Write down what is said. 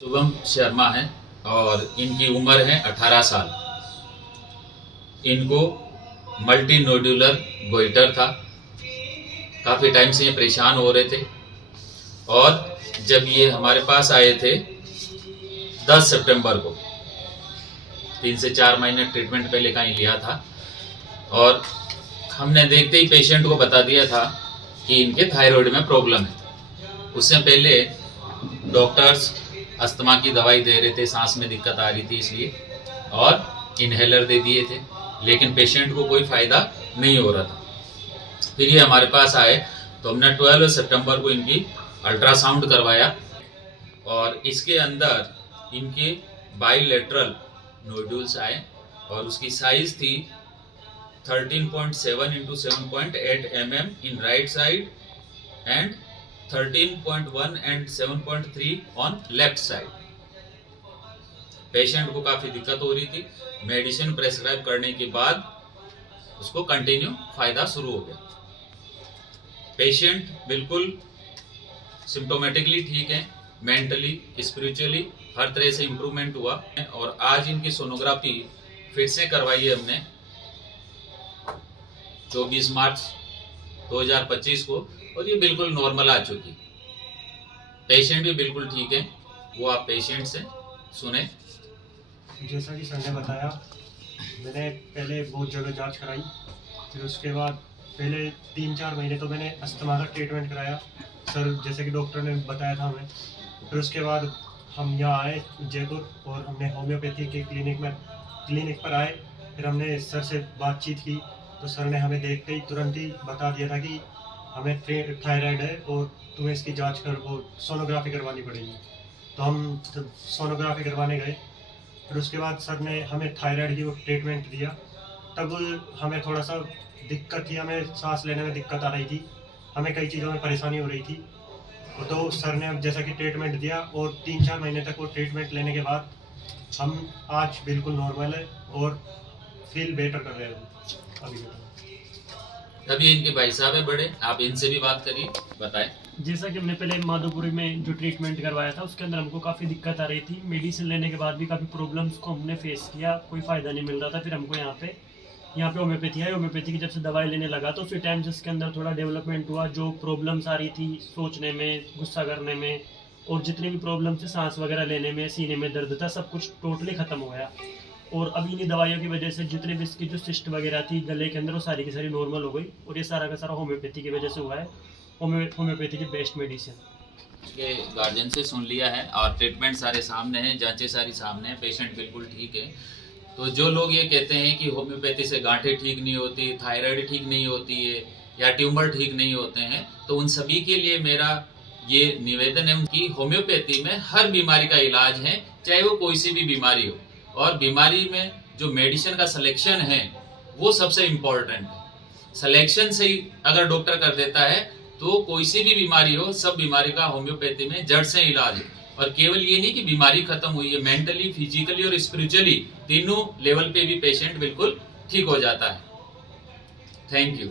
शुभम शर्मा है और इनकी उम्र है 18 साल। इनको मल्टी नोड्यूलर गोइटर था। काफ़ी टाइम से ये परेशान हो रहे थे और जब ये हमारे पास आए थे 10 सितंबर को, 3 से 4 महीने ट्रीटमेंट पहले का ही लिया था और हमने देखते ही पेशेंट को बता दिया था कि इनके थायराइड में प्रॉब्लम है। उससे पहले डॉक्टर्स अस्थमा की दवाई दे रहे थे, सांस में दिक्कत आ रही थी इसलिए, और इनहेलर दे दिए थे, लेकिन पेशेंट को कोई फ़ायदा नहीं हो रहा था। फिर ये हमारे पास आए तो हमने 12 सितंबर को इनकी अल्ट्रासाउंड करवाया और इसके अंदर इनके बाइलेटरल नोड्यूल्स आए और उसकी साइज़ थी 13.7 into 7.8 mm in right side and 13.1 and 7.3 on left side. Patient को काफ़ी दिक्कत हो रही थी। मेडिसिन प्रेस्क्राइब करने के बाद उसको कंटिन्यू फायदा शुरू हो गया। पेशेंट बिल्कुल सिम्टोमेटिकली ठीक है, मेंटली स्पिरिचुअली हर तरह से इम्प्रूवमेंट हुआ और आज इनकी सोनोग्राफी फिर से करवाई है हमने 24 मार्च 2025 को और ये बिल्कुल नॉर्मल आ चुकी। पेशेंट भी बिल्कुल ठीक है। वो आप पेशेंट से सुने। जैसा कि सर ने बताया, मैंने पहले बहुत जगह जांच कराई, फिर उसके बाद पहले 3-4 महीने तो मैंने अस्थमा का ट्रीटमेंट कराया सर, जैसे कि डॉक्टर ने बताया था हमें। फिर उसके बाद हम यहाँ आए जयपुर और हमने होम्योपैथी के क्लिनिक पर आए। फिर हमने सर से बातचीत की तो सर ने हमें देखते ही तुरंत ही बता दिया था कि हमें थायराइड है और तुम्हें इसकी जांच कर वो सोनोग्राफी करवानी पड़ेगी। तो हम सोनोग्राफी करवाने गए। फिर उसके बाद सर ने हमें थायराइड की वो ट्रीटमेंट दिया। तब हमें थोड़ा सा दिक्कत थी, हमें सांस लेने में दिक्कत आ रही थी, हमें कई चीज़ों में परेशानी हो रही थी। तो सर ने जैसा कि ट्रीटमेंट दिया और 3-4 महीने तक वो ट्रीटमेंट लेने के बाद हम आज बिल्कुल नॉर्मल है और फील बेटर कर रहे हैं अभी इनके भाई साहब है बड़े, आप इनसे भी बात करिए, बताएं। जैसा कि हमने पहले माधोपुरी में जो ट्रीटमेंट करवाया था उसके अंदर हमको काफ़ी दिक्कत आ रही थी। मेडिसिन लेने के बाद भी काफ़ी प्रॉब्लम्स को हमने फेस किया, कोई फ़ायदा नहीं मिल रहा था। फिर हमको यहाँ पे होम्योपैथी है। होम्योपैथी की जब से दवाई लेने लगा तो उसी टाइम जिसके अंदर थोड़ा डेवलपमेंट हुआ। जो प्रॉब्लम्स आ रही थी सोचने में, गुस्सा करने में और जितनी भी प्रॉब्लम थी सांस वगैरह लेने में, सीने में दर्द था, सब कुछ टोटली ख़त्म हो गया। और अभी इन्हीं दवाइयों की वजह से जितने भी इसकी जो सिस्ट वगैरह थी गले के अंदर वो सारी की सारी नॉर्मल हो गई और ये सारा का सारा होम्योपैथी की वजह से हुआ है। होम्योपैथी की बेस्ट मेडिसिन के गार्जियन से सुन लिया है और ट्रीटमेंट सारे सामने हैं, जांचें सारी सामने हैं, पेशेंट बिल्कुल ठीक है। तो जो लोग ये कहते हैं कि होम्योपैथी से गांठें ठीक नहीं होती, थायराइड ठीक नहीं होती है या ट्यूमर ठीक नहीं होते हैं, तो उन सभी के लिए मेरा ये निवेदन है कि होम्योपैथी में हर बीमारी का इलाज है, चाहे वो कोई सी भी बीमारी हो। और बीमारी में जो मेडिसिन का सिलेक्शन है वो सबसे इम्पोर्टेंट है। सिलेक्शन सही अगर डॉक्टर कर देता है तो कोई सी भी बीमारी हो, सब बीमारी का होम्योपैथी में जड़ से इलाज है। और केवल ये नहीं कि बीमारी खत्म हुई है, मेंटली, फिजिकली और स्पिरिचुअली तीनों लेवल पे भी पेशेंट बिल्कुल ठीक हो जाता है। Thank you.